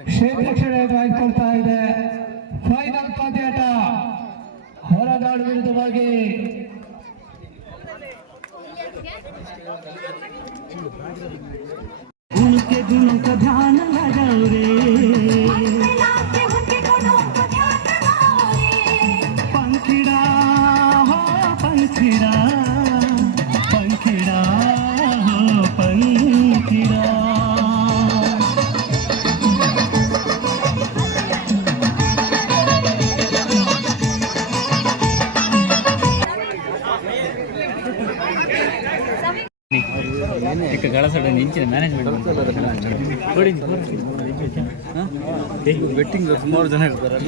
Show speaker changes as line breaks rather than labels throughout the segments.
বলেন ಬೆಟ್ಟಿಂಗ್ ಸುಮಾರು ಜನ ಇರ್ತಾರೆ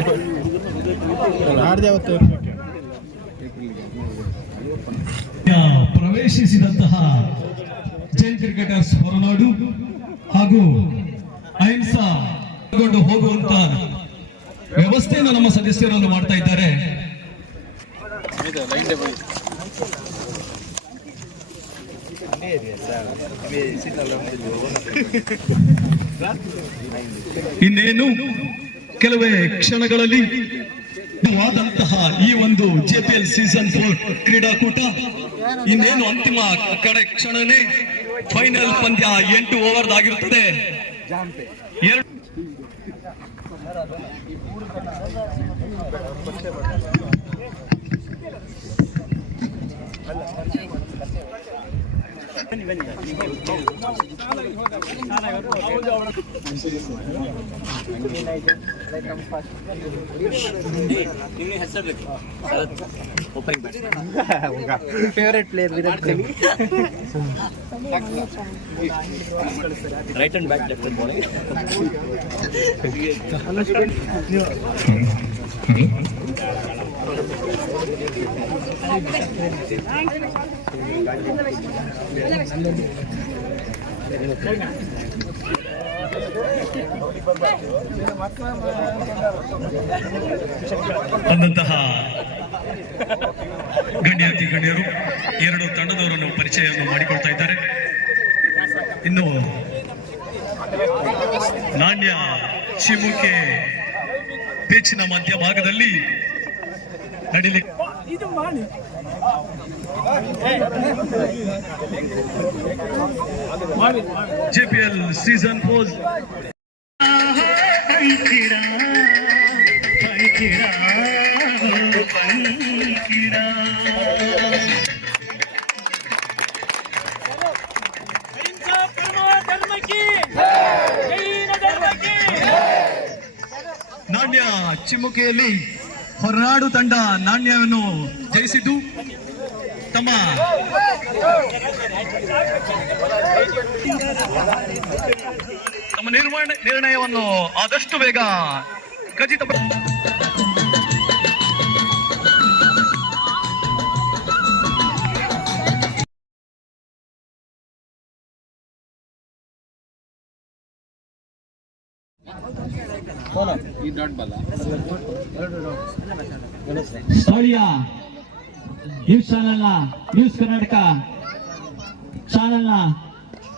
ಪ್ರವೇಶಿಸಿದಂತಹ ಜೈನ್ ಕ್ರಿಕೆಟರ್ಸ್ ಹೊರನಾಡು ಹಾಗೂ ಅಹಿಂಸಾ ಹೋಗುವಂತ ವ್ಯವಸ್ಥೆಯನ್ನು ನಮ್ಮ ಸದಸ್ಯರನ್ನು ಮಾಡ್ತಾ ಇದ್ದಾರೆ. ಇನ್ನೇನು? ಕೆಲವೇ ಕ್ಷಣಗಳಲ್ಲಿ ಆದಂತಹ ಈ ಒಂದು ಜೆಪಿಎಲ್ ಸೀಸನ್ ಫೋರ್ ಕ್ರೀಡಾಕೂಟ, ಇನ್ನೇನು ಅಂತಿಮ ಕಡೆ ಕ್ಷಣನೇ ಫೈನಲ್ ಪಂದ್ಯ ಎಂಟು ಓವರ್ ಆಗಿರುತ್ತದೆ ಎರಡು
favourite player Virat Kohli right back bowling
ಬಂದಂತಹ ಗಣ್ಯಾತಿ ಗಣ್ಯರು ಎರಡು ತಂಡದವರನ್ನು ಪರಿಚಯವನ್ನು ಮಾಡಿಕೊಳ್ತಾ ಇದ್ದಾರೆ. ಇನ್ನು ನಾಣ್ಯ ಚಿಮುಕೆ ಪೇಚಿನ ಮಧ್ಯಭಾಗದಲ್ಲಿ ನಡಿಲಿಕ್ಕೆ ಇದು ಮಾಡಿ ಜೆಪಿಎಲ್ ಸೀಸನ್ ಫೋರ್
ಪೈಕಿರ ಪೈಕಿರ ಪೈಕಿರ
ನಾಣ್ಯ ಚಿಮುಕೆಯಲ್ಲಿ ಹೊರನಾಡು ತಂಡ ನಾಣ್ಯವನ್ನು ಜಯಿಸಿದ್ದು ತಮ್ಮ ತಮ್ಮ ನಿರ್ಮಾಣ ನಿರ್ಣಯವನ್ನು ಆದಷ್ಟು ಬೇಗ ಖಚಿತ
ಸ್ಥಳೀಯ ನ್ಯೂಸ್ ಚಾನೆಲ್ನ ನ್ಯೂಸ್ ಕರ್ನಾಟಕ ಚಾನೆಲ್ನ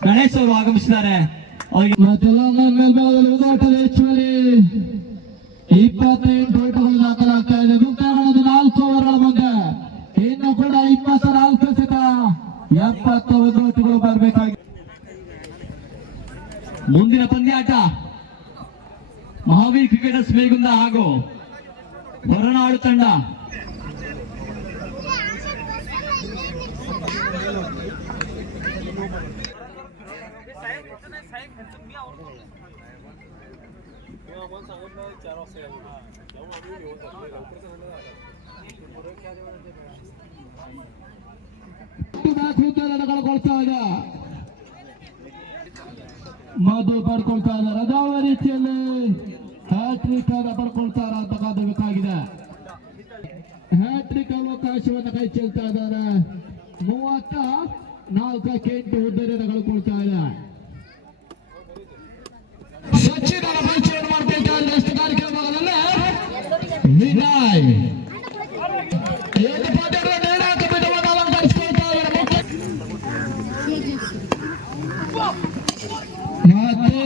ಗಣೇಶ್ ಅವರು ಆಗಮಿಸಿದ್ದಾರೆ. ತೆಲಂಗಾಣ ಮೇಲ್ಭಾಗದಲ್ಲಿ ಉದಾಟದ ಹೆಚ್ಚುವರಿ ಇಪ್ಪತ್ತೆಂಟು ಓಟುಗಳು ದಾಖಲಾಗ್ತಾ ಇದೆ. ಮುಕ್ತಾಯವಾದ ನಾಲ್ಕು ಓವರ್ಗಳ ಮುಂದೆ. ಇನ್ನು ಕೂಡ ಇಪ್ಪತ್ತ ನಾಲ್ಕು ಸತ ಎಪ್ಪತ್ತೊಂದು ಓಟುಗಳು ಬರಬೇಕಾಗಿದೆ ಮುಂದಿನ ಪಂದ್ಯಾಟ ಮಹಾವೀರ್ ಕ್ರಿಕೆಟರ್ಸ್ ಮೇಗುಂದ ಹಾಗೂ ಹೊರನಾಡು ತಂಡ. ಕಳ್ಕೊಳ್ತಾ ಇದೆ ಮಧು ಪಡ್ಕೊಳ್ತಾ ಇದ್ದಾರೆ. ಅದಾವ ರೀತಿಯಲ್ಲಿ ಹ್ಯಾಟ್ರಿಕ್ ಅನ್ನ ಪಡ್ಕೊಳ್ತಾರ ಅಂತ ಕಾದಬೇಕಾಗಿದೆ ಹ್ಯಾಟ್ರಿಕ್ ಅವಕಾಶವನ್ನು ಕೈ ಚೆಲ್ತಾ ಇದ್ದಾರೆ. ಮೂವತ್ತ ನಾಲ್ಕಕ್ಕೆ ಎಂಟು ಹುದ್ದೆಯನ್ನು ಕಳ್ಕೊಳ್ತಾ ಇದೆ. ಪೀಠವನ್ನು ಅಲಂಕರಿಸಿಕೊಳ್ತಾ ಇದ್ದಾರೆ. ಮತ್ತೆ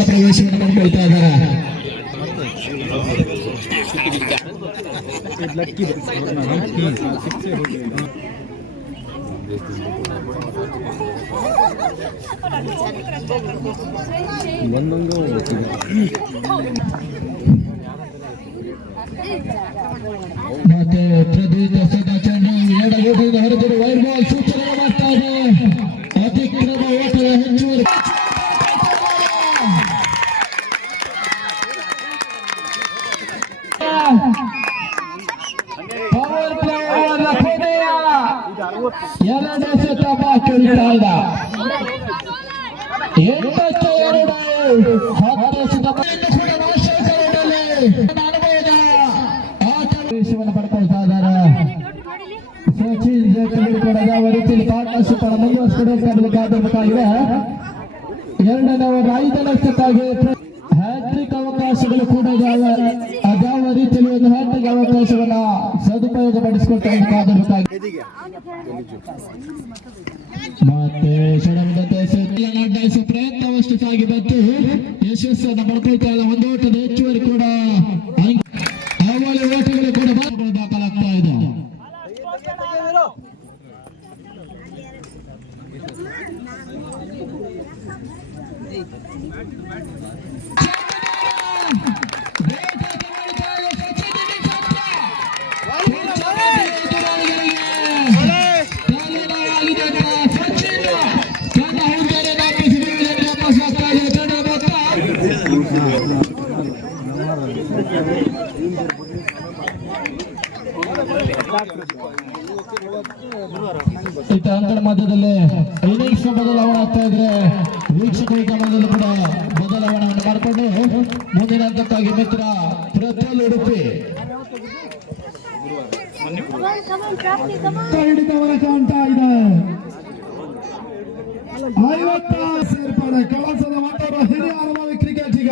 ಪ್ರವೇಶ ಹೇಳ್ತಾ ಇದ್ದಾರ ಒಂದೊಂದು ಮುಂದುವರಿಸಿಕೊಳ್ಳಬೇಕಾಗಬೇಕಾಗಿದೆ ಎರಡನೇ ಐದು ಲಕ್ಷಕ್ಕಾಗಿ ಹ್ಯಾಟ್ರಿಕ್ ಅವಕಾಶಗಳು ಕೂಡ ಅದ್ಯಾವ ರೀತಿಯಲ್ಲಿ ಒಂದು ಹ್ಯಾಟ್ರಿಕ್ ಅವಕಾಶವನ್ನ ಸದುಪಯೋಗ ಪಡಿಸಿಕೊಳ್ಬೇಕಾಗಬೇಕಾಗಿದೆ ಮತ್ತೆ ಅಡ್ಡಾಯಿಸುವ ಪ್ರಯತ್ನವಷ್ಟು ಸಾಗಿ ಬಂತು. ಯಶಸ್ಸನ್ನು ಪಡ್ಕೊಳ್ತಾ ಇಲ್ಲ ಒಂದು ಓಟದ ಹೆಚ್ಚುವರಿ ಕೂಡ ಅವಳಿ ಓಟಗಳು ಕೂಡ ಬಾಲ್ಗಳು ದಾಖಲಾಗ್ತಾ ಇದೆ ಇತ್ತ ಅಂಕಣ ಮಧ್ಯದಲ್ಲಿ ಇನ್ನಿಂಗ್ಸ್ ಬದಲಾವಣೆ ಆಗ್ತಾ ಇದ್ರೆ ವೀಕ್ಷಕರ ಗಮನದಲ್ಲೂ ಕೂಡ ಬದಲಾವಣೆಯನ್ನು ಮಾಡಿಕೊಂಡು ಮುಂದಿನ ಹಂತಕ್ಕಾಗಿ ಮಿತ್ರ ಪ್ರಜ್ವಲ್ ಉಡುಪಿ. ಕಾಣ್ತಾ ಇದೆ. ಐವತ್ತ ಸೇರ್ಪಡೆ. ಕಳಸದ ಮತ್ತೊಬ್ಬ ಹಿರಿಯ ಅನುಭವಿ ಕ್ರಿಕೆಟಿಗ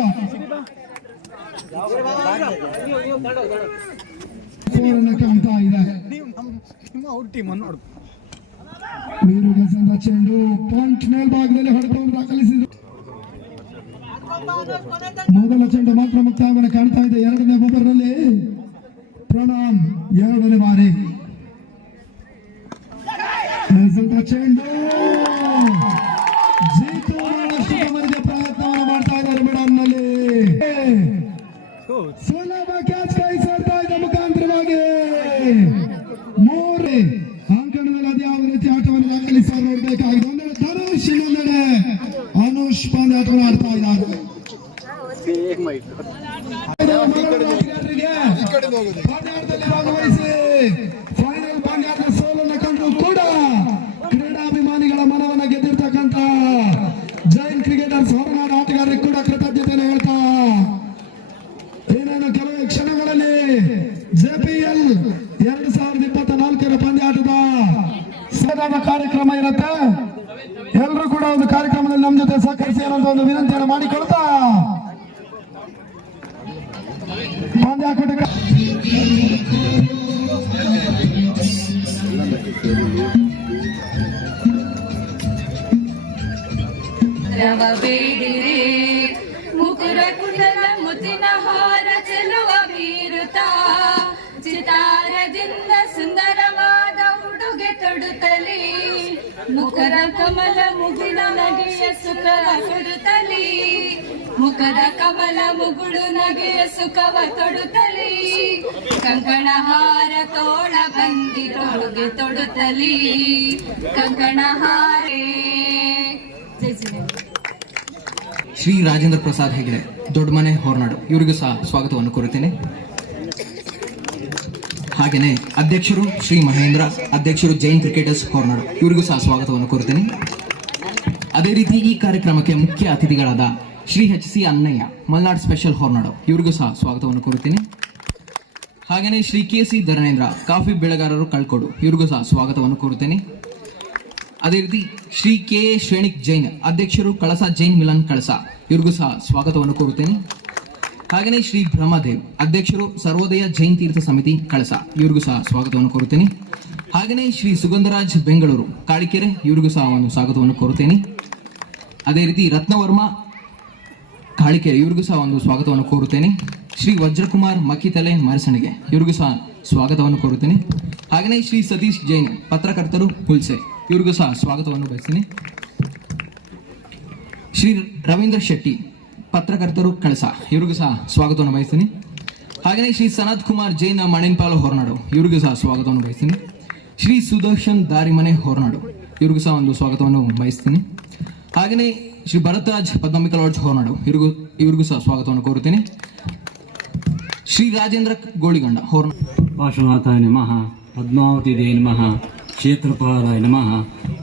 ಕಾಣ್ತಾ ಇದೆ. ವೀರುಗಸಂದ ಚೆಂಡು ಪಾಯಿಂಟ್ ಮೇಲ್ಭಾಗದಲ್ಲಿ ಹೊಡೆತವನ್ನು ದಾಖಲಿಸಿದರು. ಮೊದಲ ಚೆಂಡು ಮಾತ್ರ ಮುಕ್ತಾಯವನ್ನು ಕಾಣ್ತಾ ಇದೆ. ಎರಡನೇ ಓವರ್ನಲ್ಲಿ ಪ್ರಣಾಮ್ ಎರಡನೇ ಬಾರಿ. ಚೆಂಡು ಜೀತು ಬಹಳಷ್ಟು ಪ್ರಯತ್ನವನ್ನು ಮಾಡ್ತಾ ಇದ್ದಾರೆ ಮೇಡಮ್ನಲ್ಲಿ ದಾಖಲಿಸಿ ನೋಡಬೇಕಾಗಿದೆ ಒಂದೆಡೆ ಧನುಷ್ ಇನ್ನೊಂದೆಡೆ ಅನುಷ್ ಪಾಂಡೆ ಆಟವನ್ನು ಆಡ್ತಾ ಇದ್ದಾರೆ ಪಂದ್ಯಾಟದಲ್ಲಿ ಭಾಗವಹಿಸಿ ಫೈನಲ್ ಪಂದ್ಯಾಟದ ಸೋಲನ್ನು ಕಂಡು ಕೂಡ ಕ್ರೀಡಾಭಿಮಾನಿಗಳ ಮನವನ್ನ ಗೆದ್ದಿರ್ತಕ್ಕಂಥ ಜೈನ್ ಕ್ರಿಕೆಟರ್ಸ್ ಹೊರನಾಡು ಆಟಗಾರರಿಗೆ ಕೂಡ ಕೃತಜ್ಞತೆಯನ್ನು ಹೇಳ್ತಾ ಏನೇನು ಕೆಲವೇ ಕ್ಷಣಗಳಲ್ಲಿ ಜೆಪಿಎಲ್ ಎರಡು ಸಾವಿರದ ಇಪ್ಪತ್ತ ನಾಲ್ಕರ ಪಂದ್ಯಾಟದ ಸದಾದ ಕಾರ್ಯಕ್ರಮ ಇರುತ್ತೆ ಎಲ್ಲರೂ ಕೂಡ ಒಂದು ಕಾರ್ಯಕ್ರಮದಲ್ಲಿ ನಮ್ಮ ಜೊತೆ ಸಹಕರಿಸಿ ಅನ್ನೋ ಒಂದು ವಿನಂತಿಯನ್ನು ಮಾಡಿಕೊಳ್ತಾ
ಮುಖದ ಕಮಲ ಮುಗುಳ ನಗೆಯ ಸುಖವ ಕೊಡುತ್ತಲಿ ಮುಖದ ಕಮಲ ಮುಗುಳು ನಗೆಯ ಸುಖವ ತೊಡುತ್ತಲಿ. ಕಂಕಣ ಹಾರ ತೋಳ ಬಂದಿ ತೊಡುಗೆ ತೊಡುತ್ತಲಿ. ಕಂಕಣ ಹಾರೇ
ಶ್ರೀ ರಾಜೇಂದ್ರ ಪ್ರಸಾದ್ ದೊಡ್ಡ ಮನೆ ಹೊರನಾಡು. ಇವರಿಗೂ ಸಹ ಸ್ವಾಗತವನ್ನು ಕೋರುತ್ತೇನೆ. ಹಾಗೆಯೇ ಅಧ್ಯಕ್ಷರು ಶ್ರೀ ಮಹೇಂದ್ರ, ಅಧ್ಯಕ್ಷರು ಜೈನ್ ಕ್ರಿಕೆಟರ್ಸ್ ಹೊರನಾಡು ಇವರಿಗೂ ಸಹ ಸ್ವಾಗತವನ್ನು ಕೋರುತ್ತೇನೆ. ಅದೇ ರೀತಿ ಈ ಕಾರ್ಯಕ್ರಮಕ್ಕೆ ಮುಖ್ಯ ಅತಿಥಿಗಳಾದ Shri H C Annaiah Malnad special Horanadu ಇವರಿಗೂ ಸಹ ಸ್ವಾಗತವನ್ನು ಕೋರುತ್ತೇನೆ. ಹಾಗೆಯೇ Shri K C Dharanendra coffee ಬೆಳೆಗಾರರು ಕಳ್ಕೊಡು, ಇವರಿಗೂ ಸಹ ಸ್ವಾಗತವನ್ನು ಕೋರುತ್ತೇನೆ. ಅದೇ ರೀತಿ ಶ್ರೀ ಕೆ ಎ ಶ್ರೇಣಿಕ್ ಜೈನ್, ಅಧ್ಯಕ್ಷರು ಕಳಸ ಜೈನ್ ಮಿಲನ್ ಕಳಸ, ಇವರಿಗೂ ಸಹ ಸ್ವಾಗತವನ್ನು ಕೋರುತ್ತೇನೆ. ಹಾಗೆಯೇ ಶ್ರೀ ಬ್ರಹ್ಮದೇವ್, ಅಧ್ಯಕ್ಷರು ಸರ್ವೋದಯ ಜೈನ್ ತೀರ್ಥ ಸಮಿತಿ ಕಳಸ. ಇವ್ರಿಗೂ ಸಹ ಸ್ವಾಗತವನ್ನು ಕೋರುತ್ತೇನೆ. ಹಾಗೆಯೇ ಶ್ರೀ ಸುಗಂಧರಾಜ್ ಬೆಂಗಳೂರು ಕಾಳಿಕೆರೆ ಇವ್ರಿಗೂ ಸಹ ಒಂದು ಸ್ವಾಗತವನ್ನು ಕೋರುತ್ತೇನೆ. ಅದೇ ರೀತಿ ರತ್ನವರ್ಮ, ಕಾಳಿಕೆರೆ, ಇವ್ರಿಗೂ ಸಹ ಒಂದು ಸ್ವಾಗತವನ್ನು ಕೋರುತ್ತೇನೆ. ಶ್ರೀ ವಜ್ರಕುಮಾರ್ ಮಕ್ಕಿತಲೆ ಮರಸಣಿಗೆ, ಇವ್ರಿಗೂ ಸಹ ಸ್ವಾಗತವನ್ನು ಕೋರುತ್ತೇನೆ. ಹಾಗೆಯೇ ಶ್ರೀ ಸತೀಶ್ ಜೈನ್, ಪತ್ರಕರ್ತರು ಹುಲ್ಸೆ ಇವ್ರಿಗೂ ಸಹ ಸ್ವಾಗತವನ್ನು ಬಯಸ್ತೀನಿ. ಶ್ರೀ ರವೀಂದ್ರ ಶೆಟ್ಟಿ ಪತ್ರಕರ್ತರು ಕಳಸ. ಇವ್ರಿಗೂ ಸಹ ಸ್ವಾಗತವನ್ನು ಬಯಸ್ತೀನಿ. ಹಾಗೆಯೇ ಶ್ರೀ ಸನತ್ ಕುಮಾರ್ ಜೈನ್ ಮಣೆನ್ಪಾಲು ಹೊರನಾಡು, ಇವ್ರಿಗೂ ಸಹ ಸ್ವಾಗತವನ್ನು ಬಯಸ್ತೀನಿ. ಶ್ರೀ ಸುದರ್ಶನ್ ದಾರಿಮನೆ ಹೊರನಾಡು, ಇವ್ರಿಗೂ ಸಹ ಒಂದು ಸ್ವಾಗತವನ್ನು ಬಯಸ್ತೀನಿ. ಹಾಗೆಯೇ ಶ್ರೀ ಭರತರಾಜ್ ಪದ್ಮಿಕ ಲಾಡ್ಜ್ ಹೊರನಾಡು, ಇವ್ರಿಗೂ ಇವ್ರಿಗೂ ಸಹ ಸ್ವಾಗತವನ್ನು ಕೋರುತ್ತೇನೆ. ಶ್ರೀ ರಾಜೇಂದ್ರ ಗೋಳಿಗಂಡ ಹೊರನಾಡು.
ಪಾರ್ಶ್ವನಾಥಾಯ ನಮಃ ಪದ್ಮಾವತಿ ದೇವಿ ನಮಃ, ಕ್ಷೇತ್ರಪಾಲಾಯ ನಮಃ,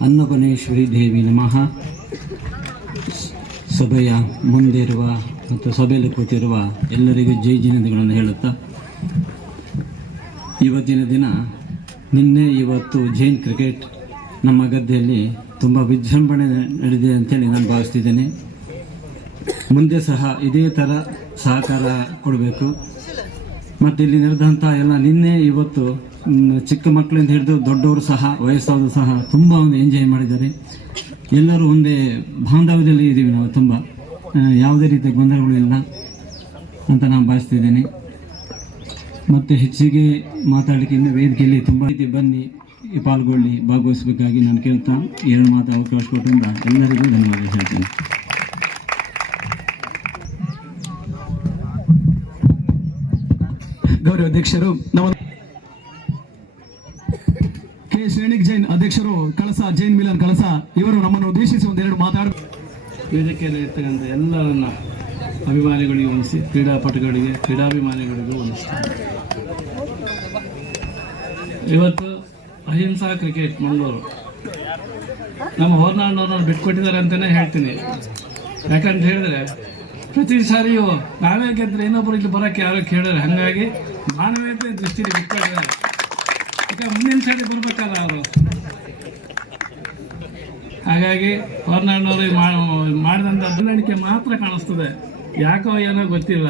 ಅನ್ನಪನೇಶ್ವರಿ ದೇವಿ ನಮಃ. ಸಭೆಯ ಮುಂದಿರುವ ಮತ್ತು ಸಭೆಯಲ್ಲಿ ಕೂತಿರುವ ಎಲ್ಲರಿಗೂ ಜೈ ಜಿನದಿಗಳನ್ನು ಹೇಳುತ್ತಾ, ಇವತ್ತಿನ ದಿನ ನಿನ್ನೆ ಇವತ್ತು ಜೈನ್ ಕ್ರಿಕೆಟ್ ನಮ್ಮ ಗದ್ದೆಯಲ್ಲಿ ತುಂಬ ವಿಜೃಂಭಣೆ ನಡೆದಿದೆ ಅಂತೇಳಿ ನಾನು ಭಾವಿಸ್ತಿದ್ದೇನೆ. ಮುಂದೆ ಸಹ ಇದೇ ಥರ ಸಹಕಾರ ಕೊಡಬೇಕು. ಮತ್ತು ಇಲ್ಲಿ ನಡೆದಂಥ ಎಲ್ಲ ನಿನ್ನೆ ಇವತ್ತು ಚಿಕ್ಕ ಮಕ್ಕಳಿಂದ ಹಿಡಿದು ದೊಡ್ಡವರು ಸಹ ವಯಸ್ಸಾದರು ಸಹ ತುಂಬ ಒಂದು ಎಂಜಾಯ್ ಮಾಡಿದ್ದಾರೆ. ಎಲ್ಲರೂ ಒಂದೇ ಬಾಂಧವ್ಯದಲ್ಲಿ ಇದ್ದೀವಿ ನಾವು ತುಂಬ. ಯಾವುದೇ ರೀತಿಯ ಗೊಂದಲಗಳು ಇಲ್ಲ ಅಂತ ನಾನು ಭಾವಿಸ್ತಿದ್ದೇನೆ ಮತ್ತು ಹೆಚ್ಚಿಗೆ ಮಾತಾಡಲಿಕ್ಕೆ ಇನ್ನು ವೇದಿಕೆಯಲ್ಲಿ ತುಂಬ ರೀತಿ ಬನ್ನಿ, ಪಾಲ್ಗೊಳ್ಳಿ, ಭಾಗವಹಿಸಬೇಕಾಗಿ ನಾನು ಕೇಳ್ತಾ ಎರಡು ಮಾತು ಅವಕಾಶ ಕೊಟ್ಟಿಂದ ಎಲ್ಲರಿಗೂ ಧನ್ಯವಾದ ಹೇಳ್ತೀನಿ.
ಗೌರವ ಅಧ್ಯಕ್ಷರು ನಮ್ಮ ಕೆ ಶ್ರೇಣಿಕ್ ಜೈನ್ ಅಧ್ಯಕ್ಷರು ಕಳಸ, ಜೈನ್ ಮಿಲನ್ ಕಳಸ, ಇವರು ನಮ್ಮನ್ನು ಉದ್ದೇಶಿಸಿ ಒಂದೆರಡು ಮಾತಾಡ
ವೇದಿಕೆಯಲ್ಲಿ ಇರ್ತಕ್ಕಂಥ ಎಲ್ಲರನ್ನ ಅಭಿಮಾನಿಗಳಿಗೆ ಒಂದಿಸಿ ಕ್ರೀಡಾಪಟುಗಳಿಗೆ, ಕ್ರೀಡಾಭಿಮಾನಿಗಳಿಗೂ ಹೊಂದಿಸ್ತಾರೆ ಇವತ್ತು ಅಹಿಂಸಾ ಕ್ರಿಕೆಟ್ ಮಂಗಳೂರು. ನಮ್ಮ ಹೊರನಾಡಿನವ್ರನ್ನ ಬಿಟ್ಕೊಟ್ಟಿದ್ದಾರೆ ಅಂತಲೇ ಹೇಳ್ತೀನಿ. ಯಾಕಂತ ಹೇಳಿದ್ರೆ, ಪ್ರತಿ ಸಾರಿಯೂ ನಾವೇ ಗೆದ್ರೆ ಇನ್ನೊಬ್ಬರು ಇಲ್ಲಿ ಬರೋಕ್ಕೆ ಯಾರೋ ಕೇಳಿದ್ರೆ, ಹಾಗಾಗಿ ಮಾನವೀಯತೆ ದೃಷ್ಟಿಯಲ್ಲಿ ಬಿಟ್ಕೊಟ್ಟಿದ್ದಾರೆ. ಯಾಕೆ ಮುಂದಿನ ಸೈಡ್ ಬರ್ಬೇಕಲ್ಲ ಅವರು. ಹಾಗಾಗಿ ಹೊರನಾಡಿನವರು ಮಾಡಿದಂಥ ಹೊಂದಾಣಿಕೆ ಮಾತ್ರ ಕಾಣಿಸ್ತದೆ. ಯಾಕೋ ಏನೋ ಗೊತ್ತಿಲ್ಲ.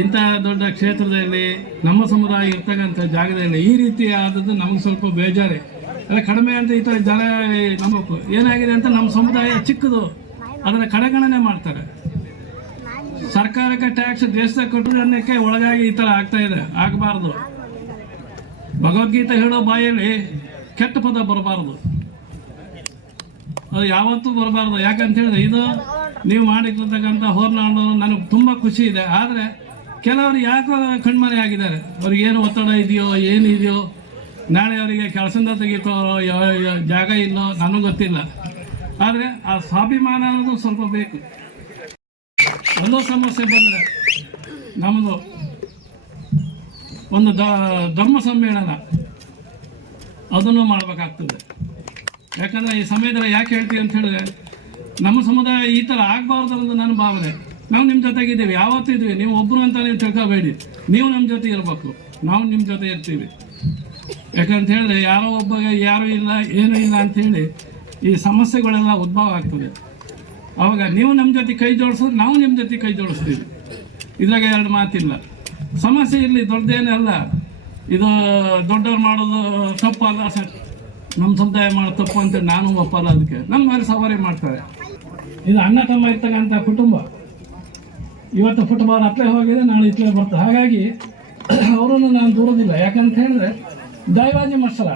ಇಂಥ ದೊಡ್ಡ ಕ್ಷೇತ್ರದಲ್ಲಿ ನಮ್ಮ ಸಮುದಾಯ ಇರ್ತಕ್ಕಂಥ ಜಾಗದಲ್ಲಿ ಈ ರೀತಿ ಆದದ್ದು ನಮಗೆ ಸ್ವಲ್ಪ ಬೇಜಾರಿ. ಅಲ್ಲ, ಕಡಿಮೆ ಅಂತ ಈ ಥರ ಜನ ನಮ್ಮ ಏನಾಗಿದೆ ಅಂತ ನಮ್ಮ ಸಮುದಾಯ ಚಿಕ್ಕದು. ಅದನ್ನು ಕಡೆಗಣನೆ ಮಾಡ್ತಾರೆ. ಸರ್ಕಾರಕ್ಕೆ ಟ್ಯಾಕ್ಸ್ ದೇಶದ ಕಟ್ಟುದನ್ನಕ್ಕೆ ಒಳಗಾಗಿ ಈ ಥರ ಆಗ್ತಾ ಇದೆ. ಆಗಬಾರ್ದು. ಭಗವದ್ಗೀತೆ ಹೇಳೋ ಬಾಯಲ್ಲಿ ಕೆಟ್ಟ ಪದ ಬರಬಾರದು. ಅದು ಯಾವತ್ತೂ ಬರಬಾರ್ದು. ಯಾಕಂತ ಹೇಳಿದ್ರೆ ಇದು ನೀವು ಮಾಡಿರ್ತಕ್ಕಂಥ ಹೋರ್ನಾಡು ನನಗೆ ತುಂಬ ಖುಷಿ ಇದೆ. ಆದರೆ ಕೆಲವರು ಯಾಕೋ ಕಣ್ಮರೆ ಆಗಿದ್ದಾರೆ. ಅವ್ರಿಗೆ ಏನು ಒತ್ತಡ ಇದೆಯೋ ಏನಿದೆಯೋ ನಾಳೆ ಅವರಿಗೆ ಕೆಲಸದಿಂದ ತೆಗಿತೋ ಯಾವ- ಯಾವ ಜಾಗ ಇಲ್ಲೋ ನನಗೆ ಗೊತ್ತಿಲ್ಲ. ಆದರೆ ಆ ಸ್ವಾಭಿಮಾನ ಅನ್ನೋದು ಸ್ವಲ್ಪ ಬೇಕು. ಒಂದೋ ಸಮಸ್ಯೆ ಬಂದರೆ ನಮ್ಮದು ಒಂದು ದ, ಧರ್ಮ ಸಮ್ಮೇಳನ. ಅದನ್ನು ಮಾಡಬೇಕಾಗ್ತದೆ. ಯಾಕಂದರೆ ಈ ಸಮಯದಲ್ಲಿ ಯಾಕೆ ಹೇಳ್ತೀವಿ ಅಂತ ಹೇಳಿದ್ರೆ, ನಮ್ಮ ಸಮುದಾಯ ಈ ಥರ ಆಗಬಾರ್ದು ಅನ್ನೋದು ನನ್ನ ಭಾವನೆ. ನಾವು ನಿಮ್ಮ ಜೊತೆಗಿದ್ದೀವಿ, ಯಾವತ್ತೂ ಇದ್ದೀವಿ. ನೀವು ಒಬ್ಬರು ಅಂತ ನೀವು ತಿಳ್ಕೊಬೇಡಿ. ನೀವು ನಮ್ಮ ಜೊತೆ ಇರಬೇಕು. ನಾವು ನಿಮ್ಮ ಜೊತೆ ಇರ್ತೀವಿ. ಯಾಕಂತ ಹೇಳಿದ್ರೆ, ಯಾರೋ ಒಬ್ಬ ಯಾರೂ ಇಲ್ಲ, ಏನೂ ಇಲ್ಲ ಅಂಥೇಳಿ ಈ ಸಮಸ್ಯೆಗಳೆಲ್ಲ ಉದ್ಭವ ಆಗ್ತದೆ. ಆವಾಗ ನೀವು ನಮ್ಮ ಜೊತೆ ಕೈ ಜೋಡಿಸಿದ್ರೆ ನಾವು ನಿಮ್ಮ ಜೊತೆ ಕೈ ಜೋಡಿಸ್ತೀವಿ. ಇದ್ರಾಗ ಎರಡು ಮಾತಿಲ್ಲ. ಸಮಸ್ಯೆ ಇರಲಿ ದೊಡ್ಡದೇನೇ ಅಲ್ಲ. ಇದು ದೊಡ್ಡವ್ರು ಮಾಡೋದು ತಪ್ಪಲ್ಲ ಸರ್. ನಮ್ಮ ಸಮುದಾಯ ಮಾಡೋ ತಪ್ಪು ಅಂತ ನಾನು ಒಪ್ಪಲ್ಲ ಅದಕ್ಕೆ. ನಮ್ಮ ಮೇಲೆ ಸವಾರಿ ಮಾಡ್ತಾರೆ. ಇದು ಅಣ್ಣ ತಮ್ಮ ಇರ್ತಕ್ಕಂಥ ಕುಟುಂಬ. ಇವತ್ತು ಫುಟ್ಬಾಲ್ ಅತ್ಲೇ ಹೋಗಿದೆ, ನಾಳೆ ಇತ್ಲೇ ಬರ್ತದೆ. ಹಾಗಾಗಿ ಅವರನ್ನು ನಾನು ದೂರೋದಿಲ್ಲ. ಯಾಕಂತ ಹೇಳಿದ್ರೆ ದೈವಾಜಿ ಮಸಲ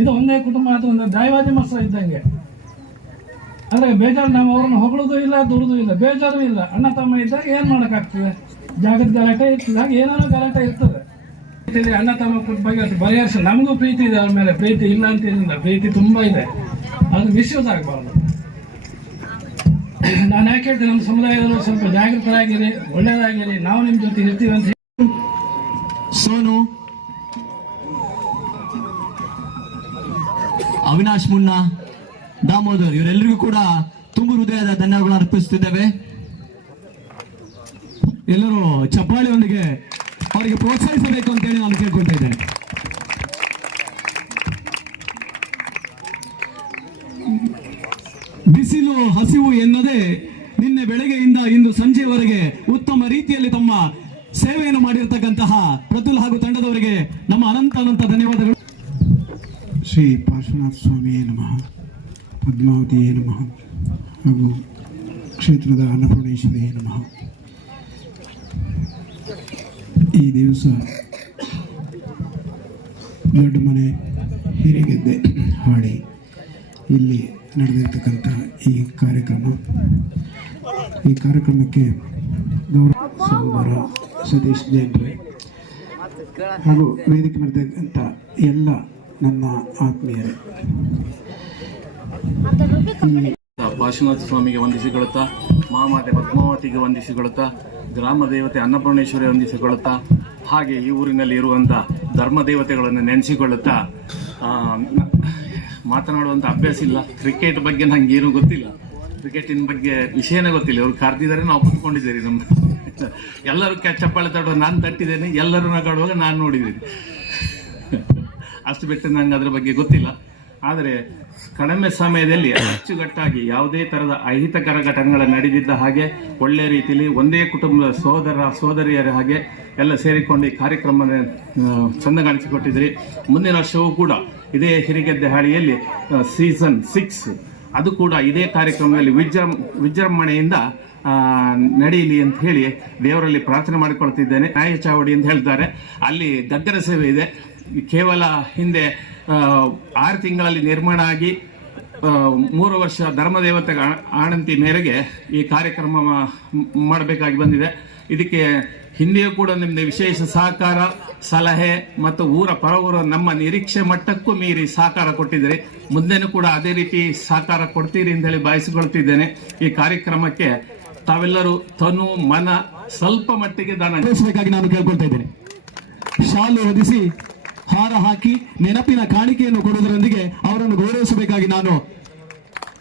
ಇದು ಒಂದೇ ಕುಟುಂಬ ಅಥವಾ ಒಂದು ದೈವಾಜಿ ಮಸಲ ಇದ್ದಂಗೆ. ಆದರೆ ಬೇಜಾರು ನಾವು ಅವ್ರನ್ನ ಹೊಗಳೋದು ಇಲ್ಲ, ದೂರದು ಇಲ್ಲ. ಬೇಜಾರು ಇಲ್ಲ. ಅಣ್ಣ ತಮ್ಮ ಇದ್ದಾಗ ಏನು ಮಾಡೋಕ್ಕಾಗ್ತದೆ? ಜಾಗದ ಗಲಾಟೆ ಇರ್ತದೆ ಹಾಗೆ ಏನಾದ್ರು ಗಲಾಟೆ ಇರ್ತದೆ. ಅಣ್ಣ, ತಮ್ಮ ಬಗ್ಗೆ ಬಗೆಹರಿಸ. ನಮಗೂ ಪ್ರೀತಿ ಇದೆ ಅವ್ರ ಮೇಲೆ. ಪ್ರೀತಿ ಇಲ್ಲ ಅಂತ ಏನಿಲ್ಲ. ಪ್ರೀತಿ ತುಂಬ ಇದೆ. ಅದು ಮಿಸ್ಯೂಸ್ ಆಗಬಾರ್ದು ನಾನು ಯಾಕೆ ಹೇಳ್ತೀನಿ? ನಮ್ಮ ಸಮುದಾಯದವರು ಸ್ವಲ್ಪ ಜಾಗೃತರಾಗಿರಿ, ಒಳ್ಳೆಯದಾಗಿರಿ. ನಾವು ನಿಮ್ಮ ಜೊತೆ ಇರ್ತೀವಿ ಅಂತ
ಸೋನು, ಅವಿನಾಶ್ ಮುನ್ನ, ದಾಮೋದರ್, ಇವರೆಲ್ಲರಿಗೂ ಕೂಡ ತುಂಬು ಹೃದಯದ ಧನ್ಯವಾದಗಳನ್ನು ಅರ್ಪಿಸುತ್ತಿದ್ದೇವೆ ಎಲ್ಲರೂ ಚಪ್ಪಾಳಿಯೊಂದಿಗೆ ಅವರಿಗೆ ಪ್ರೋತ್ಸಾಹಿಸಬೇಕು ಅಂತೇಳಿ ನಾನು ಕೇಳ್ಕೊಳ್ತಾ ಬಿಸಿಲು, ಹಸಿವು ಎನ್ನದೇ ನಿನ್ನೆ ಬೆಳಗ್ಗೆಯಿಂದ ಇಂದು ಸಂಜೆಯವರೆಗೆ ಉತ್ತಮ ರೀತಿಯಲ್ಲಿ ತಮ್ಮ ಸೇವೆಯನ್ನು ಮಾಡಿರ್ತಕ್ಕಂತಹ ಪ್ರತುಲ್ ಹಾಗೂ ತಂಡದವರಿಗೆ ನಮ್ಮ ಅನಂತ ಅನಂತ ಧನ್ಯವಾದಗಳು.
ಶ್ರೀ ಪಾರ್ಶ್ವನಾಥ ಸ್ವಾಮಿಯೇ ನಮಃ. ಪದ್ಮಾವತಿಯೇ ನಮಃ. ಹಾಗೂ ಕ್ಷೇತ್ರದ ಅನ್ನಪೂರ್ಣೇಶ್ವರಿಯೇ ನಮಃ.
ಈ ದಿವಸ ದೊಡ್ಡ ಮನೆ ಹಿರಿಗೆದ್ದೆ ಹಾಡಿ. ಇಲ್ಲಿ ನಡೆದಿರ್ತಕ್ಕಂಥ ಈ ಕಾರ್ಯಕ್ರಮ. ಈ ಕಾರ್ಯಕ್ರಮಕ್ಕೆ ಗೌರವ ಸೋಮವಾರ ಸತೀಶ್ ಜೈನ್ರೆ ಹಾಗೂ ವೇದಿಕೆ ನಡೆದಿರ್ತಕ್ಕಂಥ ಎಲ್ಲ ನನ್ನ ಆತ್ಮೀಯರೇ.
ಪಾರ್ಶ್ವನಾಥ ಸ್ವಾಮಿಗೆ ವಂದಿಸಿಕೊಳ್ಳುತ್ತಾ ಮಹಾಮಾತೆ ಪದ್ಮಾವತಿಗೆ ವಂದಿಸಿಕೊಳ್ಳುತ್ತಾ ಗ್ರಾಮ ದೇವತೆ ಅನ್ನಪೂರ್ಣೇಶ್ವರಿ ವಂದಿಸಿಕೊಳ್ಳುತ್ತಾ ಹಾಗೆ ಈ ಊರಿನಲ್ಲಿ ಇರುವಂಥ ಧರ್ಮ ದೇವತೆಗಳನ್ನು ನೆನೆಸಿಕೊಳ್ಳುತ್ತಾ ಮಾತನಾಡುವಂಥ ಅಭ್ಯಾಸ ಇಲ್ಲ. ಕ್ರಿಕೆಟ್ ಬಗ್ಗೆ ನಂಗೆ ಏನೂ ಗೊತ್ತಿಲ್ಲ. ಕ್ರಿಕೆಟಿನ ಬಗ್ಗೆ ವಿಷಯನೇ ಗೊತ್ತಿಲ್ಲ. ಅವ್ರು ಕರೆದಿದ್ದಾರೆ, ನಾವು ಕುತ್ಕೊಂಡಿದ್ದೀರಿ ನಮ್ಮ ಎಲ್ಲರೂ ಕೆಚ್ಚಪ್ಪಾಳೆ ಚಪ್ಪಾಳೆ ತಡುವ ನಾನು ತಟ್ಟಿದ್ದೇನೆ, ಎಲ್ಲರೂ ನಗಾಡುವಾಗ ನಾನು ನೋಡಿದ್ದೀನಿ. ಅಷ್ಟು ಬಿಟ್ಟರೆ ನಂಗೆ ಅದ್ರ ಬಗ್ಗೆ ಗೊತ್ತಿಲ್ಲ. ಆದರೆ ಕಡಿಮೆ ಸಮಯದಲ್ಲಿ ಅಚ್ಚುಕಟ್ಟಾಗಿ ಯಾವುದೇ ಥರದ ಅಹಿತಕರ ಘಟನೆಗಳು ನಡೆದಿದ್ದ ಹಾಗೆ ಒಳ್ಳೆಯ ರೀತಿಯಲ್ಲಿ ಒಂದೇ ಕುಟುಂಬದ ಸೋದರ, ಸೋದರಿಯರ ಹಾಗೆ ಎಲ್ಲ ಸೇರಿಕೊಂಡು ಈ ಕಾರ್ಯಕ್ರಮ ಚಂದಗಾಣಿಸಿಕೊಟ್ಟಿದ್ರಿ ಮುಂದಿನ ವರ್ಷವೂ ಕೂಡ ಇದೇ ಹಿರಿಗೆದ್ದೆ ಹಾಡಿಯಲ್ಲಿ ಸೀಸನ್ ಸಿಕ್ಸ್ ಅದು ಕೂಡ ಇದೇ ಕಾರ್ಯಕ್ರಮದಲ್ಲಿ ವಿಜೃಂ ವಿಜೃಂಭಣೆಯಿಂದ ನಡೆಯಲಿ ಅಂತ ಹೇಳಿ ದೇವರಲ್ಲಿ ಪ್ರಾರ್ಥನೆ ಮಾಡಿಕೊಳ್ತಿದ್ದೇನೆ. ನ್ಯಾಯ ಚಾವಡಿ ಅಂತ ಹೇಳ್ತಾರೆ ಅಲ್ಲಿ ಗದ್ದರ ಸೇವೆ ಇದೆ. ಕೇವಲ ಹಿಂದೆ ಆರು ತಿಂಗಳಲ್ಲಿ ನಿರ್ಮಾಣ ಆಗಿ ಮೂರು ವರ್ಷ ಧರ್ಮದೇವತೆ ಆಣಂತಿ ಮೇರೆಗೆ ಈ ಕಾರ್ಯಕ್ರಮ ಮಾಡಬೇಕಾಗಿ ಬಂದಿದೆ. ಇದಕ್ಕೆ ಹಿಂದೆಯೂ ಕೂಡ ನಿಮ್ಮದು ವಿಶೇಷ ಸಹಕಾರ, ಸಲಹೆ ಮತ್ತು ಊರ ಪರವೂರ ನಮ್ಮ ನಿರೀಕ್ಷೆ ಮಟ್ಟಕ್ಕೂ ಮೀರಿ ಸಹಕಾರ ಕೊಟ್ಟಿದ್ದೀರಿ. ಮುಂದೆನೂ ಕೂಡ ಅದೇ ರೀತಿ ಸಹಕಾರ ಕೊಡ್ತೀರಿ ಅಂತ ಹೇಳಿ ಬಯಸಿಕೊಳ್ತಿದ್ದೇನೆ. ಈ ಕಾರ್ಯಕ್ರಮಕ್ಕೆ ತಾವೆಲ್ಲರೂ ತನು, ಮನ ಸ್ವಲ್ಪ ಮಟ್ಟಿಗೆ ದಾನ
ನಾನು ಕೇಳ್ಕೊಳ್ತಾ ಇದ್ದೇನೆ. ಶಾಲು ಹೊದಿಸಿ ಹಾರ ಹಾಕಿ ನೆನಪಿನ ಕಾಣಿಕೆಯನ್ನು ಕೊಡುವುದರೊಂದಿಗೆ ಅವರನ್ನು ಗೌರವಿಸಬೇಕಾಗಿ ನಾನು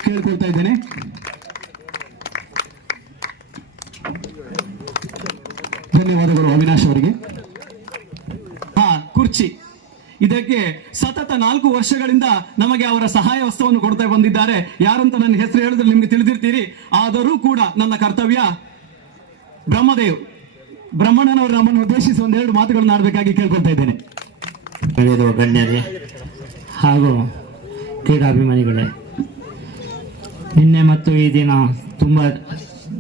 ಕೇಳ್ಕೊಳ್ತಾ ಇದ್ದೇನೆ. ಧನ್ಯವಾದಗಳು ಅವಿನಾಶ್ ಅವರಿಗೆ. ಹಾ, ಕುರ್ಚಿ. ಇದಕ್ಕೆ ಸತತ ನಾಲ್ಕು ವರ್ಷಗಳಿಂದ ನಮಗೆ ಅವರ ಸಹಾಯ ವಸ್ತುವನ್ನು ಕೊಡ್ತಾ ಬಂದಿದ್ದಾರೆ. ಯಾರಂತ ನನ್ನ ಹೆಸರು ಹೇಳಿದ್ರೆ ನಿಮ್ಗೆ ತಿಳಿದಿರ್ತೀರಿ. ಆದರೂ ಕೂಡ ನನ್ನ ಕರ್ತವ್ಯ ಬ್ರಹ್ಮದೇವ್. ಬ್ರಹ್ಮಣ್ಣನವರು ನಮ್ಮನ್ನು ಉದ್ದೇಶಿಸಿ ಒಂದೆರಡು ಮಾತುಗಳನ್ನು ಆಡಬೇಕಾಗಿ ಕೇಳ್ಕೊಳ್ತಾ ಇದ್ದೇನೆ.
ನಡೆಯುವ ಗಣ್ಯರೇ ಹಾಗೂ ಕ್ರೀಡಾಭಿಮಾನಿಗಳೇ. ನಿನ್ನೆ ಮತ್ತು ಈ ದಿನ ತುಂಬ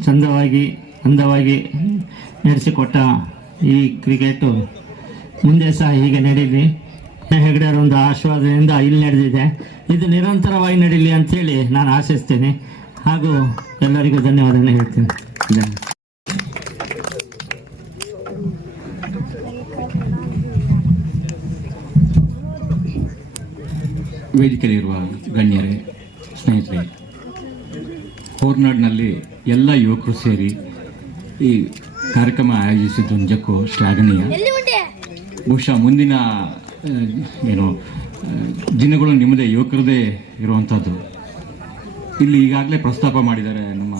ಚಂದವಾಗಿ, ಅಂದವಾಗಿ ನಡೆಸಿಕೊಟ್ಟ ಈ ಕ್ರಿಕೆಟು ಮುಂದೆ ಸಹ ಹೀಗೆ ನಡೀಲಿ. ಹೆಗಡೆಯವರೊಂದು ಆಶೀರ್ವಾದದಿಂದ ಇಲ್ಲಿ ನಡೆದಿದೆ. ಇದು ನಿರಂತರವಾಗಿ ನಡೀಲಿ ಅಂಥೇಳಿ ನಾನು ಆಶಿಸ್ತೀನಿ. ಹಾಗೂ ಎಲ್ಲರಿಗೂ ಧನ್ಯವಾದನ ಹೇಳ್ತೀನಿ.
ವೇದಿಕೆಯಲ್ಲಿರುವ ಗಣ್ಯರೇ ಸ್ನೇಹಿತರೆ ಹೋರ್ನಾಡ್ನಲ್ಲಿ ಎಲ್ಲ ಯುವಕರು ಸೇರಿ ಈ ಕಾರ್ಯಕ್ರಮ ಆಯೋಜಿಸಿದ್ದು ನಿಜಕ್ಕೂ ಶ್ಲಾಘನೀಯ. ಬಹುಶಃ ಮುಂದಿನ ಏನು ದಿನಗಳು ನಿಮ್ಮದೇ ಯುವಕರದೇ ಇರುವಂಥದ್ದು. ಇಲ್ಲಿ ಈಗಾಗಲೇ ಪ್ರಸ್ತಾಪ ಮಾಡಿದ್ದಾರೆ ನಮ್ಮ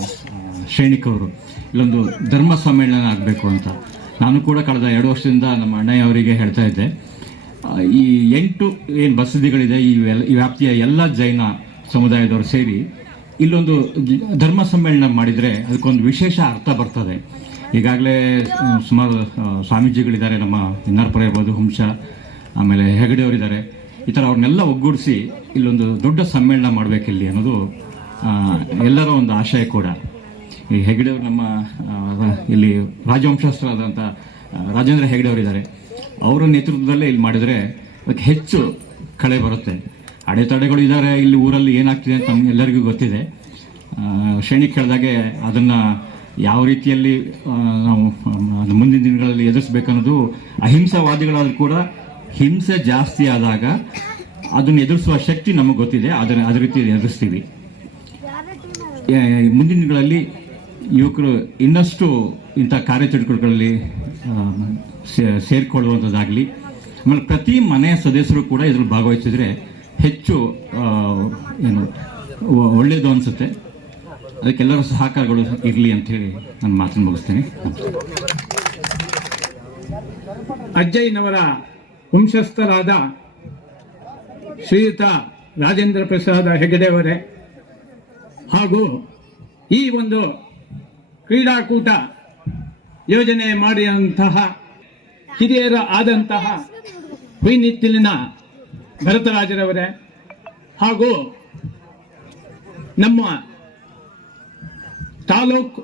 ಶ್ರೇಣಿಕವರು. ಶ್ರೇಣಿಕ್ ಇಲ್ಲೊಂದು ಧರ್ಮ ಸಮ್ಮೇಳನ ಆಗಬೇಕು ಅಂತ. ನಾನು ಕೂಡ ಕಳೆದ ಎರಡು ವರ್ಷದಿಂದ ನಮ್ಮ ಅಣ್ಣಯ್ಯ ಅವರಿಗೆ ಹೇಳ್ತಾ ಇದ್ದೆ. ಈ ಎಂಟು ಏನು ಬಸದಿಗಳಿದೆ, ಈ ಈ ವ್ಯಾಪ್ತಿಯ ಎಲ್ಲ ಜೈನ ಸಮುದಾಯದವರು ಸೇರಿ ಇಲ್ಲೊಂದು ಧರ್ಮ ಸಮ್ಮೇಳನ ಮಾಡಿದರೆ ಅದಕ್ಕೊಂದು ವಿಶೇಷ ಅರ್ಥ ಬರ್ತದೆ. ಈಗಾಗಲೇ ಸುಮಾರು ಸ್ವಾಮೀಜಿಗಳಿದ್ದಾರೆ, ನಮ್ಮ ಇನ್ನರ್ಪುರ ಇರ್ಬೋದು ಹುಂಶ ಆಮೇಲೆ ಹೆಗಡೆಯವರಿದ್ದಾರೆ ಈ ಥರ ಅವ್ರನ್ನೆಲ್ಲ ಒಗ್ಗೂಡಿಸಿ ಇಲ್ಲೊಂದು ದೊಡ್ಡ ಸಮ್ಮೇಳನ ಮಾಡಬೇಕಿಲ್ಲಿ ಅನ್ನೋದು ಎಲ್ಲರ ಒಂದು ಆಶಯ ಕೂಡ. ಈ ಹೆಗಡೆಯವರು ನಮ್ಮ ಇಲ್ಲಿ ರಾಜವಂಶಸ್ಥರಾದಂಥ ರಾಜೇಂದ್ರ ಹೆಗಡೆ ಅವರಿದ್ದಾರೆ. ಅವರ ನೇತೃತ್ವದಲ್ಲೇ ಇಲ್ಲಿ ಮಾಡಿದರೆ ಅದಕ್ಕೆ ಹೆಚ್ಚು ಕಳೆ ಬರುತ್ತೆ. ಅಡೆತಡೆಗಳು ಇದ್ದಾರೆ ಇಲ್ಲಿ ಊರಲ್ಲಿ ಏನಾಗ್ತಿದೆ ಅಂತ ನಮ್ಗೆ ಎಲ್ಲರಿಗೂ ಗೊತ್ತಿದೆ. ಶ್ರೇಣಿ ಕೇಳಿದಾಗೆ ಅದನ್ನು ಯಾವ ರೀತಿಯಲ್ಲಿ ನಾವು ಮುಂದಿನ ದಿನಗಳಲ್ಲಿ ಎದುರಿಸ್ಬೇಕನ್ನೋದು ಅಹಿಂಸಾವಾದಿಗಳಾದರೂ ಕೂಡ ಹಿಂಸೆ ಜಾಸ್ತಿ ಆದಾಗ ಅದನ್ನು ಎದುರಿಸುವ ಶಕ್ತಿ ನಮಗೆ ಗೊತ್ತಿದೆ. ಅದನ್ನು ಅದೇ ರೀತಿ ಎದುರಿಸ್ತೀವಿ. ಮುಂದಿನ ದಿನಗಳಲ್ಲಿ ಯುವಕರು ಇನ್ನಷ್ಟು ಇಂಥ ಕಾರ್ಯಚಟುವಟಿಕೆಗಳಲ್ಲಿ ಸೇರ್ಕೊಳ್ಳುವಂಥದ್ದಾಗಲಿ ಆಮೇಲೆ ಪ್ರತಿ ಮನೆಯ ಸದಸ್ಯರು ಕೂಡ ಇದರಲ್ಲಿ ಭಾಗವಹಿಸಿದ್ರೆ ಹೆಚ್ಚು ಏನು ಒಳ್ಳೆಯದು ಅನಿಸುತ್ತೆ. ಅದಕ್ಕೆಲ್ಲರ ಸಹಕಾರಗಳು ಇರಲಿ ಅಂತೇಳಿ ನಾನು ಮಾತನ್ನು ಮುಗಿಸ್ತೇನೆ.
ಅಜ್ಜಯ್ಯನವರ ವಂಶಸ್ಥರಾದ ಶ್ರೀಯುತ ರಾಜೇಂದ್ರ ಪ್ರಸಾದ ಹೆಗಡೆಯವರೇ ಹಾಗೂ ಈ ಒಂದು ಕ್ರೀಡಾಕೂಟ ಯೋಜನೆ ಮಾಡಿದಂತಹ ಹಿರಿಯರ ಆದಂತಹ ಹುಯಿನಿತ್ತಿಲಿನ ಭರತರಾಜರವರೇ ಹಾಗೂ ನಮ್ಮ ತಾಲೂಕು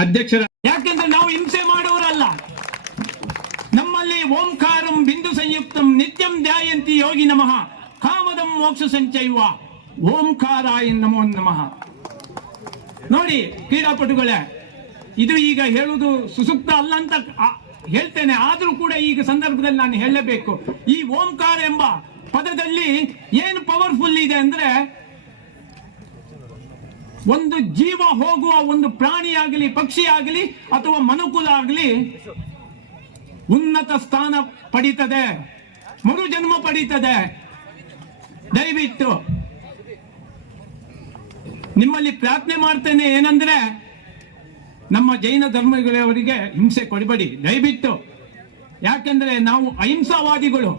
ಅಧ್ಯಕ್ಷರ ಯಾಕೆಂದ್ರೆ ನಾವು ಹಿಂಸೆ ಮಾಡುವವರಲ್ಲ. ನಮ್ಮಲ್ಲಿ ಓಂಕಾರಂ ಬಿಂದು ಸಂಯುಕ್ತಂ ನಿತ್ಯಂ ಧ್ಯಾಯಂತಿ ಯೋಗಿ ನಮಃ. ಕಾಮದಂ ಮೋಕ್ಷ ಸಂಚಯುವ ಓಂಕಾರಾಯ ನಮೋ ನಮಃ. ನೋಡಿ ಕ್ರೀಡಾಪಟುಗಳೇ ಇದು ಈಗ ಹೇಳುವುದು ಸುಸೂಕ್ತ ಅಲ್ಲ ಅಂತ ಹೇಳ್ತೇನೆ. ಆದರೂ ಕೂಡ ಈಗ ಸಂದರ್ಭದಲ್ಲಿ ನಾನು ಹೇಳಬೇಕು. ಈ ಓಂಕಾರ ಎಂಬ ಪದದಲ್ಲಿ ಏನು ಪವರ್ಫುಲ್ ಇದೆ ಅಂದ್ರೆ ಒಂದು ಜೀವ ಹೋಗುವ ಒಂದು ಪ್ರಾಣಿಯಾಗಲಿ ಪಕ್ಷಿಯಾಗಲಿ ಅಥವಾ ಮನುಕುಲ ಆಗಲಿ ಉನ್ನತ ಸ್ಥಾನ ಪಡೀತದೆ. ಮರು ಜನ್ಮ ಪಡೀತದೆ. ದಯವಿಟ್ಟು ನಿಮ್ಮಲ್ಲಿ ಪ್ರಾರ್ಥನೆ ಮಾಡ್ತೇನೆ. ಏನಂದ್ರೆ ನಮ್ಮ ಜೈನ ಧರ್ಮಗಳವರಿಗೆ ಹಿಂಸೆ ಕೊಡಬೇಡಿ, ದಯವಿಟ್ಟು. ಯಾಕೆಂದ್ರೆ ನಾವು ಅಹಿಂಸಾವಾದಿಗಳು.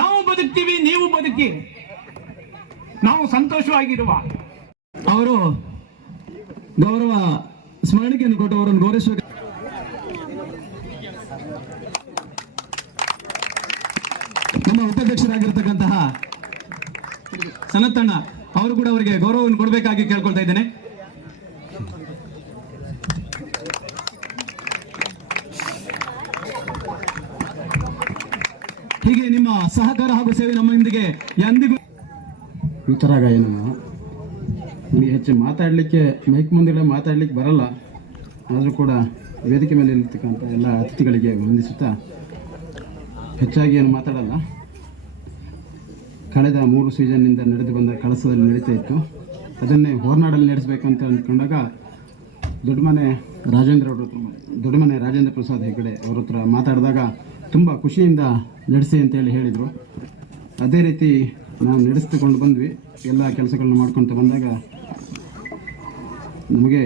ನಾವು ಬದುಕ್ತೀವಿ, ನೀವು ಬದುಕಿ. ನಾವು ಸಂತೋಷವಾಗಿರುವ.
ಅವರು ಗೌರವ ಸ್ಮರಣಿಕೆಯನ್ನು ಕೊಟ್ಟು ಅವರನ್ನು ಗೌರವಿಸಬೇಕು ನಮ್ಮ ಉಪಾಧ್ಯಕ್ಷರಾಗಿರ್ತಕ್ಕಂತಹ ಸನತಣ್ಣ ಅವರು ಕೂಡ ಅವರಿಗೆ ಗೌರವವನ್ನು ಕೊಡಬೇಕಾಗಿ ಕೇಳ್ಕೊಳ್ತಾ ಇದ್ದೇನೆ ಹೀಗೆ ನಿಮ್ಮ ಸಹಕಾರ ಹಾಗೂ ಸೇವೆ ನಮ್ಮೊಂದಿಗೆ ಎಂದಿಗೂ
ಈ ಥರ ಗಾಯನ ನನಗೆ ಹೆಚ್ಚು ಮಾತಾಡಲಿಕ್ಕೆ, ಮೈಕ್ ಮುಂದೆ ಮಾತಾಡಲಿಕ್ಕೆ ಬರಲ್ಲ. ಆದರೂ ಕೂಡ ವೇದಿಕೆ ಮೇಲೆ ಇರ್ತಕ್ಕಂಥ ಎಲ್ಲ ಅತಿಥಿಗಳಿಗೆ ವಂದಿಸುತ್ತಾ ಹೆಚ್ಚಾಗಿ ಏನು ಮಾತಾಡಲ್ಲ. ಕಳೆದ ಮೂರು ಸೀಸನ್ನಿಂದ ನಡೆದು ಬಂದ ಕಳಸದಲ್ಲಿ ನಡೀತಾ ಇತ್ತು. ಅದನ್ನೇ ಹೊರನಾಡಲ್ಲಿ ನಡೆಸಬೇಕಂತ ಅಂದ್ಕೊಂಡಾಗ ದೊಡ್ಡಮನೆ ರಾಜೇಂದ್ರ ಅವ್ರ ಹತ್ರ ದೊಡ್ಡಮನೆ ರಾಜೇಂದ್ರ ಪ್ರಸಾದ್ ಹೆಗಡೆ ಅವ್ರ ಹತ್ರ ಮಾತಾಡಿದಾಗ ತುಂಬ ಖುಷಿಯಿಂದ ನಡೆಸಿ ಅಂತೇಳಿ ಹೇಳಿದರು. ಅದೇ ರೀತಿ ನಾವು ನಡೆಸಿಕೊಂಡು ಬಂದ್ವಿ. ಎಲ್ಲ ಕೆಲಸಗಳನ್ನ ಮಾಡ್ಕೊತ ಬಂದಾಗ ನಮಗೆ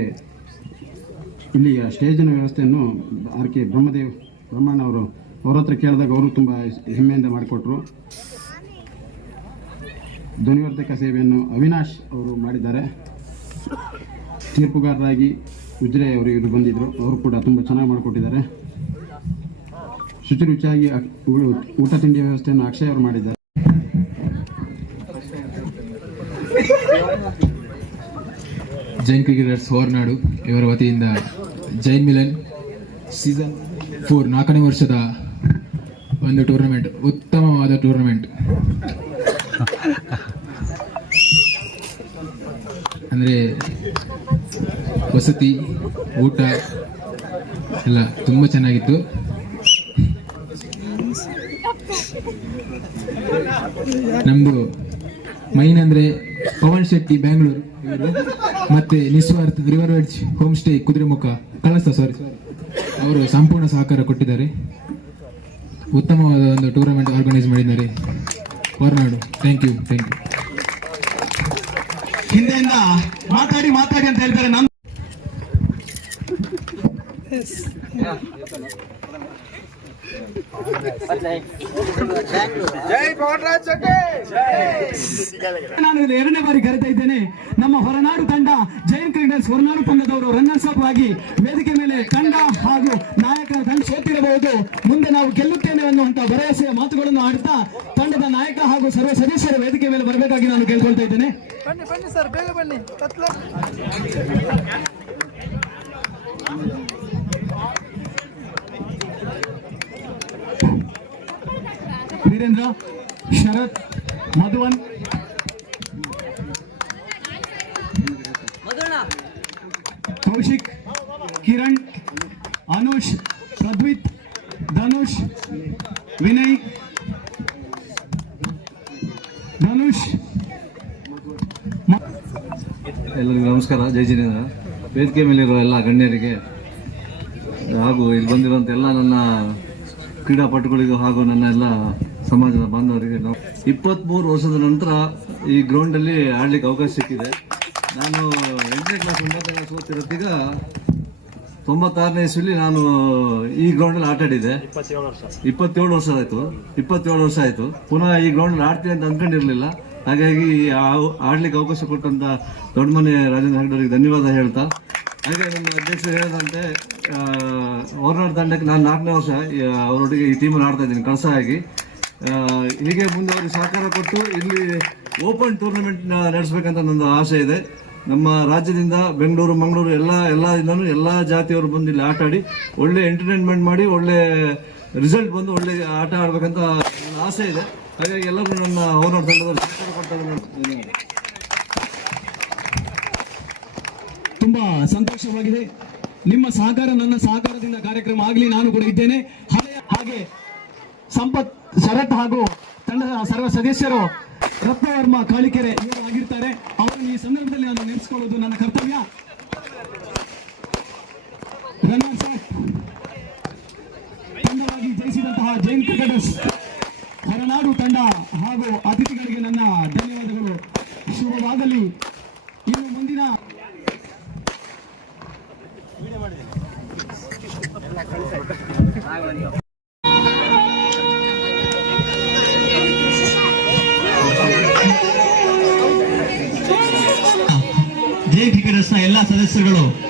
ಇಲ್ಲಿಯ ಸ್ಟೇಜಿನ ವ್ಯವಸ್ಥೆಯನ್ನು ಆರ್ ಕೆ ಬ್ರಹ್ಮದೇವ್ ಬ್ರಹ್ಮಣ್ಣ ಅವರು ಅವ್ರ ಹತ್ರ ಕೇಳಿದಾಗ ಅವರು ತುಂಬ ಹೆಮ್ಮೆಯಿಂದ ಮಾಡಿಕೊಟ್ರು. ಧ್ವನಿವರ್ಧಕ ಸೇವೆಯನ್ನು ಅವಿನಾಶ್ ಅವರು ಮಾಡಿದ್ದಾರೆ. ತೀರ್ಪುಗಾರರಾಗಿ ಉಜ್ರೆ ಅವರು ಇದು ಬಂದಿದ್ದರು ಅವರು ಕೂಡ ತುಂಬ ಚೆನ್ನಾಗಿ ಮಾಡಿಕೊಟ್ಟಿದ್ದಾರೆ. ಶುಚಿರುಚಿಯಾಗಿ ಊಟ ತಿಂಡಿ ವ್ಯವಸ್ಥೆಯನ್ನು ಅಕ್ಷಯ್ ಅವರು ಮಾಡಿದ್ದಾರೆ.
ಜೈನ್ ಕ್ರಿಕೆಟರ್ಸ್ ಹೊರನಾಡು ಇವರ ವತಿಯಿಂದ ಜೈನ್ ಮಿಲನ್ ಸೀಸನ್ ಫೋರ್ ನಾಲ್ಕನೇ ವರ್ಷದ ಒಂದು ಟೂರ್ನಮೆಂಟ್, ಉತ್ತಮವಾದ ಟೂರ್ನಮೆಂಟ್. ಅಂದರೆ ವಸತಿ, ಊಟ ಎಲ್ಲ ತುಂಬ ಚೆನ್ನಾಗಿತ್ತು. ನಮ್ಮದು ಮೈನ್ ಅಂದರೆ ಪವನ್ ಶೆಟ್ಟಿ ಬ್ಯಾಂಗ್ಳೂರು ಇವರು ಮತ್ತೆ ನಿಸ್ವಾರ್ಥ river wedge home stay Kudremukh Kalasa sorry ಅವರು ಸಂಪೂರ್ಣ ಸಹಕಾರ ಕೊಟ್ಟಿದ್ದಾರೆ. ಉತ್ತಮವಾದ ಒಂದು ಟೂರ್ನಮೆಂಟ್ ಆರ್ಗನೈಸ್ ಮಾಡಿದ್ದಾರೆ. Horanadu. Thank you thank you
ಹಿಂದೆಯಿಂದ ಮಾತಾಡಿ ಮಾತಾಡಿ ಅಂತ ಹೇಳ್ತಾರೆ. ನಾನು ನಾನು ಎರಡನೇ ಬಾರಿ ಕರಿತಾ ಇದ್ದೇನೆ. ನಮ್ಮ ಹೊರನಾಡು ತಂಡ, ಜೈನ್ ಕ್ರಿಕೆಟರ್ಸ್ ಹೊರನಾಡು ತಂಡದವರು ರನ್ನರ್ಸ್ ಅಪ್ ಆಗಿ ವೇದಿಕೆ ಮೇಲೆ ತಂಡ ಹಾಗೂ ನಾಯಕ ತಂಡ ಸೋತಿರಬಹುದು. ಮುಂದೆ ನಾವು ಗೆಲ್ಲುತ್ತೇನೆ ಅನ್ನುವಂತ ಭರವಸೆಯ ಮಾತುಗಳನ್ನು ಆಡ್ತಾ ತಂಡದ ನಾಯಕ ಹಾಗೂ ಸರ್ವ ಸದಸ್ಯರು ವೇದಿಕೆ ಮೇಲೆ ಬರಬೇಕಾಗಿ ನಾನು ಕೇಳ್ಕೊಳ್ತಾ ಇದ್ದೇನೆ. ಶರತ್ ಮಧುವನ್. ಕೌಶಿಕ್ ಕಿರಣ್ ಅನುಷ್ ಪ್ರದ್ವಿತ್ ಧನುಷ್ ವಿನಯ್. ಧನುಷ್.
ಎಲ್ಲರಿಗೂ ನಮಸ್ಕಾರ. ಜೈ ಜಿನೇಂದ್ರ. ವೇದಿಕೆ ಮೇಲಿರುವ ಎಲ್ಲ ಗಣ್ಯರಿಗೆ ಹಾಗೂ ಇಲ್ಲಿ ಬಂದಿರುವಂಥ ಎಲ್ಲ ನನ್ನ ಕ್ರೀಡಾಪಟುಗಳಿಗೂ ಹಾಗೂ ನನ್ನ ಎಲ್ಲ ಸಮಾಜದ ಬಾಂಧವರಿಗೆ ನಾವು ಇಪ್ಪತ್ತ್ಮೂರು ವರ್ಷದ ನಂತರ ಈ ಗ್ರೌಂಡಲ್ಲಿ ಆಡ್ಲಿಕ್ಕೆ ಅವಕಾಶ ಸಿಕ್ಕಿದೆ. ನಾನು ಎಂಟನೇ ಕ್ಲಾಸ್ ಒಂಬತ್ತನೇ ಕ್ಲಾಸ್ ಓದ್ತಿರೋತ್ತೀಗ ತೊಂಬತ್ತಾರನೇ ಇಸ್ವಿಲಿ ನಾನು ಈ ಗ್ರೌಂಡಲ್ಲಿ ಆಟ ಆಡಿದ್ದೆ. ಇಪ್ಪತ್ತೇಳು ವರ್ಷ ಆಯಿತು. ಇಪ್ಪತ್ತೇಳು ವರ್ಷ ಆಯಿತು. ಪುನಃ ಈ ಗ್ರೌಂಡಲ್ಲಿ ಆಡ್ತೀನಿ ಅಂತ ಅಂದ್ಕೊಂಡಿರಲಿಲ್ಲ ಹಾಗಾಗಿ ಆಡ್ಲಿಕ್ಕೆ ಅವಕಾಶ ಕೊಟ್ಟಂತ ದೊಡ್ಡ ಮನೆ ರಾಜೇಂದ್ರ ಹೆಗ್ಡವರಿಗೆ ಧನ್ಯವಾದ ಹೇಳ್ತಾ. ಹಾಗೆ ನಮ್ಮ ಅಧ್ಯಕ್ಷರು ಹೇಳಿದಂತೆ ಹೊರನಾಡು ತಂಡಕ್ಕೆ ನಾನು ನಾಲ್ಕನೇ ವರ್ಷ ಅವರೊಟ್ಟಿಗೆ ಈ ಟೀಮಲ್ಲಿ ಆಡ್ತಾ ಇದ್ದೀನಿ ಕಳಸ ಆಗಿ ಹೀಗೆ ಮುಂದೆ ಅವರು ಸಹಕಾರ ಕೊಟ್ಟು ಇಲ್ಲಿ ಓಪನ್ ಟೂರ್ನಮೆಂಟ್ ನಡೆಸಬೇಕಂತ ನನ್ನ ಆಸೆ ಇದೆ. ನಮ್ಮ ರಾಜ್ಯದಿಂದ ಬೆಂಗಳೂರು, ಮಂಗಳೂರು ಎಲ್ಲ ಎಲ್ಲ ಇಂದನೂ ಎಲ್ಲ ಜಾತಿಯವರು ಬಂದು ಇಲ್ಲಿ ಆಟ ಆಡಿ ಒಳ್ಳೆ ಎಂಟರ್ಟೈನ್ಮೆಂಟ್ ಮಾಡಿ ಒಳ್ಳೆ ರಿಸಲ್ಟ್ ಬಂದು ಒಳ್ಳೆ ಆಟ ಆಡಬೇಕಂತ ಆಸೆ ಇದೆ. ಹಾಗಾಗಿ ಎಲ್ಲರೂ ನನ್ನ ಹೋರಾಟ ತಂಡದಲ್ಲಿ ಸಹಕಾರ ಕೊಡ್ತಾರೆ
ತುಂಬ ಸಂತೋಷವಾಗಿದೆ. ನಿಮ್ಮ ಸಹಕಾರ ನನ್ನ ಸಹಕಾರದಿಂದ ಕಾರ್ಯಕ್ರಮ ಆಗಲಿ, ನಾನು ಕೂಡ ಇದ್ದೇನೆ. ಹಾಗೆ ಸಂಪತ್ ಶರತ್ ಹಾಗೂ ತಂಡದ ಸರ್ವ ಸದಸ್ಯರು ರತ್ನವರ್ಮ ಕಾಳಿಕೆರೆ ಇವರು ಆಗಿರ್ತಾರೆ. ಅವರನ್ನು ಈ ಸಂದರ್ಭದಲ್ಲಿ ನಾನು ನೆನೆಸ್ಕೊಳ್ಳೋದು ನನ್ನ ಕರ್ತವ್ಯ. ತಂಡವಾಗಿ ಜಯಿಸಿದಂತಹ ಜೈನ್ ಕ್ರಿಕೆಟರ್ಸ್, ಹೊರನಾಡು ತಂಡ ಹಾಗೂ ಅತಿಥಿಗಳಿಗೆ ನನ್ನ ಧನ್ಯವಾದಗಳು. ಶುಭವಾಗಲಿ. ಇನ್ನು ಮುಂದಿನ
ಎಲ್ಲ